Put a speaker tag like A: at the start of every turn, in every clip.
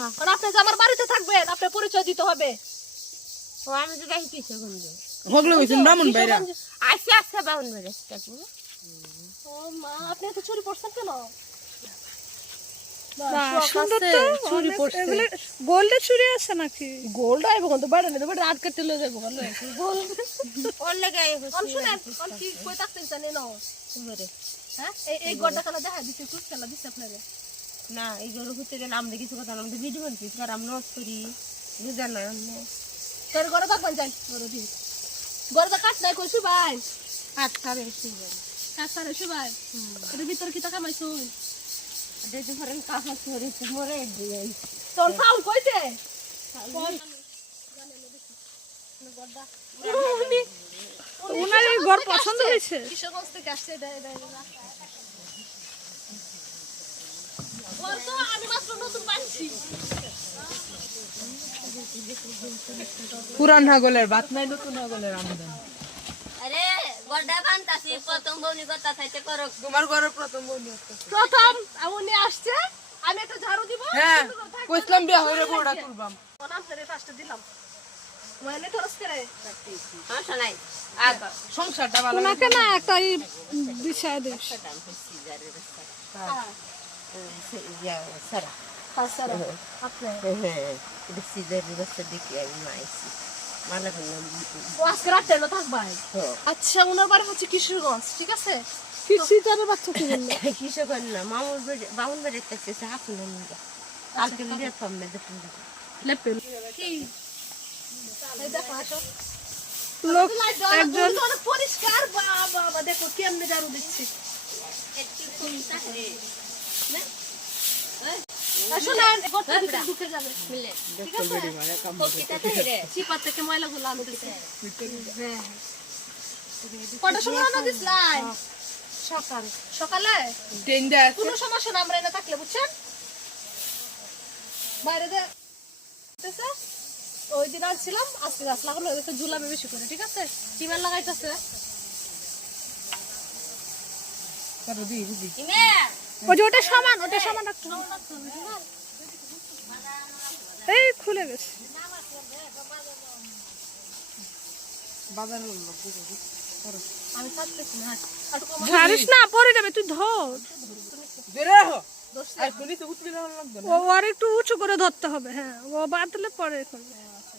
A: হ্যাঁ।
B: কারণ আপনি যে আমার বাড়িতে থাকবেন আপনার পরিচয় দিতে হবে।
A: ও আমি তো দেখি
C: হগলে হইছেন ব্রাহ্মণ
A: আজকে আজকে বাউন বেড়ে কাকু
B: ও মা আপনি এত চুরি পড়ছেন কেন? চুরি
D: আছে নাকি?
B: গোল্ড আইব কোন তো বাইরে নেই বাইরে আট কাটতে লয়ে যাব ভালো। গোল্ড
A: ওর লেগে এই
B: অন শুনেন অন কি কই থাকতেন জানি না। হ্যাঁ এই এই খেলা দেখা দিচ্ছে কুচ খেলা দিচ্ছে আপনারে।
A: না এই গরু ঘুরতে গেলে আমরা কিছু কথা আমরা ভিডিও বানছি আর আমরা নষ্ট করি। বুঝেন না?
B: তোর ঘরে থাকবেন যাই। গরু দি গড়ে তো কাট নাই কই শুবাই।
A: হাত সারে শুবেন
B: কাট সারে শুবাই। এর ভিতর কি টাকা মাইছো
A: কাপড় ধরে মরে
B: তোর ফাউল কইতে
D: এই ঘর পছন্দ হয়েছে?
B: কিশোরগঞ্জ থেকে আসছে এটা এটা এটা। ওর তো আমি মাত্র নতুন বানছি
C: পুরান হাগলের বাত নাই নতুন হাগলের আমদানি।
A: আরে বানতাছি প্রথম বউনি কথা চাইতে করো।
C: তোমার প্রথম
B: প্রথম উনি আসছে আমি একটা ঝাড়ু দিব
C: হ্যাঁ। কইছিলাম বিয়া হইরে বড়টা তুলবাম
B: ও নাম করে ফার্স্টে দিলাম। মানে খরচ করে।
A: সমস্যা নাই। আগা
C: সংসারটা ভালো
D: না একটা বিষয় দিস।
A: সারা
B: আচ্ছা ওনার বাড়ি হচ্ছে কিশোরগঞ্জ ঠিক আছে
D: কি বাচ্চা কি বলল
A: কিসে না মামুর বেড়ে বামুন বেড়ে থাকছে হাসুন কালকে ভিডিও পাবে দেখুন
B: লেপেল কি দেখো আসো
D: লোক
B: একজন পরিষ্কার বাবা দেখো কেমনে ঝাড়ু দিচ্ছি সকাল। সকালে? কোনো সমস্যা না আমরা এনে থাকলে বুঝছেন? বাইরে ওই দিন আনছিলাম আজকে গাছ লাগানো ঝুলাবে বেশি করে ঠিক আছে? টিমার লাগাইতেছে।
D: ওই যে ওটা সমান ওটা সমান রাখতে এই খুলে গেছে। ঝাড়িস না পরে যাবে তুই ধর। ও আর একটু উঁচু করে ধরতে হবে হ্যাঁ। ও বাঁধলে পরে করবে।
B: আছে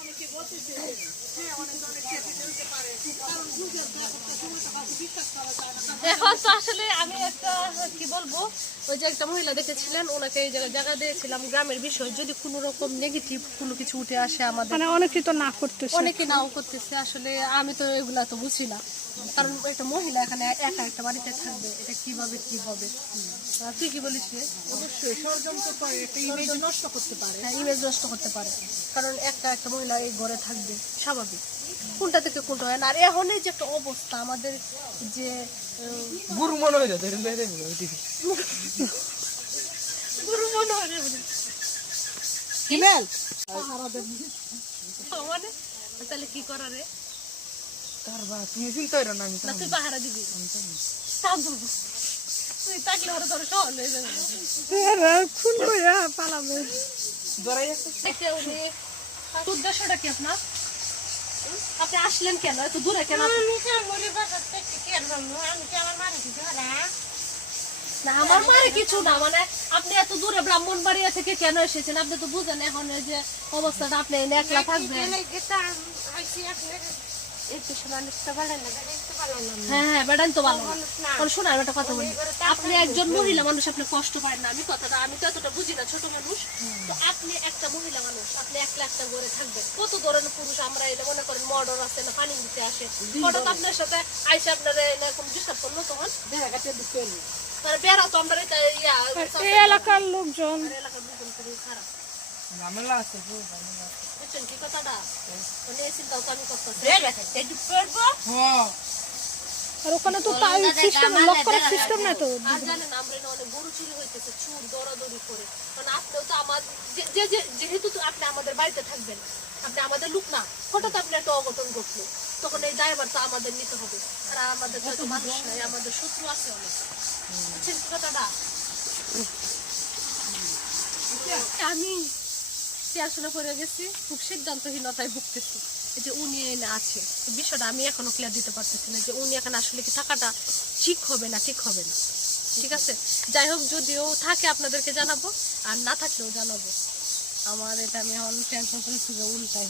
D: কি
A: সুন্দর
C: তা বল
B: এ হো সুন্দর হয়ে যাচ্ছে আমার ঘর দেখবেন এখন তো আসলে আমি একটা কি বলব ওই যে একটা মহিলা দেখেছিলেন ওনাকে এই জায়গায় জায়গা দিয়েছিলাম গ্রামের বিষয়। যদি কোনো রকম নেগেটিভ কোনো কিছু উঠে আসে আমাদের
D: মানে অনেকেই তো না করতেছে।
B: অনেকে নাও করতেছে। আসলে আমি তো এগুলা তো বুঝি না। কারণ একটা মহিলা এখানে একা একটা বাড়িতে থাকবে এটা কীভাবে কি হবে? তুই কি বলিস
C: অবশ্যই ষড়যন্ত্র করে একটা ইমেজ নষ্ট করতে পারে।
B: হ্যাঁ ইমেজ নষ্ট করতে পারে। কারণ একটা একটা মহিলা এই ঘরে থাকবে স্বাভাবিক। কোনটা থেকে কোনটা হয় না। আর এখন এই যে একটা অবস্থা আমাদের যে
C: গুরু মনে হয়ে টিভি
B: গুরু মনে হয়
C: হিমেল?
B: মানে? তাহলে কি করা রে?
C: তার বা তুমি চিন্তা করো না আমি
B: না তুই পাহারা দিবি। তুই থাকলে ওরা ধরো সহজ হয়ে যাবে।
D: খুন করে পালাবে।
C: ধরাই একটা।
B: দেখে উনি উদ্দেশ্যটা কি আপনার? আপনি আসলেন কেন? এত দূরে কেন? আপনি? না? আমার মারে কিছু না মানে আপনি এত দূরে ব্রাহ্মণবাড়িয়া থেকে কেন এসেছেন? আপনি তো বুঝেন এখন এই যে অবস্থাটা আপনি একলা থাকবেন। আপনি একজন মহিলা মানুষ আপনি কষ্ট পারেন না আমি কথাটা আমি তো এতটা বুঝি না ছোট মানুষ তো আপনি একটা মহিলা মানুষ আপনি একলা একটা ঘরে থাকবেন কত ধরনের পুরুষ আমরা এটা মনে করেন মর্ডার আছে না পানি দিতে আসে হঠাৎ আপনার সাথে আইসে আপনার এরকম ডিস্টার্ব করল তখন বেড়া আমরা
D: এলাকার লোকজন
B: এলাকার লোকজন খারাপ
C: ঝামেলা আছে।
B: বুঝছেন কি কথাটা? মানে এই চিন্তাও তো আমি করতেছি
A: একটু পড়ব
C: হ্যাঁ।
D: আর ওখানে তো তাই সিস্টেম লক করার সিস্টেম নাই তো।
B: আর জানেন আমরা অনেক গরু চুরি হইতেছে চুর দৌড়াদৌড়ি করে। কারণ আপনিও তো আমার যে- যে যে- যেহেতু আপনি আমাদের বাড়িতে থাকবেন আপনি আমাদের লোক না হঠাৎ আপনি একটা অঘটন ঘটলো তখন এই ড্রাইভার তো আমাদের নিতে হবে। আর আমাদের তো মানুষ নাই আমাদের শত্রু আছে অনেক। বুঝছেন কি কথাটা আমি টেনশনে পড়ে গেছি, খুব সিদ্ধান্তহীনতায় ভুগতেছি। যে উনি এনে আছে বিষয়টা আমি এখনও ক্লিয়ার দিতে পারতেছি না যে উনি এখানে আসলে কি থাকাটা ঠিক হবে না ঠিক হবে না। ঠিক আছে? যাই হোক, যদিও থাকে আপনাদেরকে জানাব, আর না থাকলেও জানাব। আমার এটা আমি এখন টেনশন করেছি যে উল্টাই।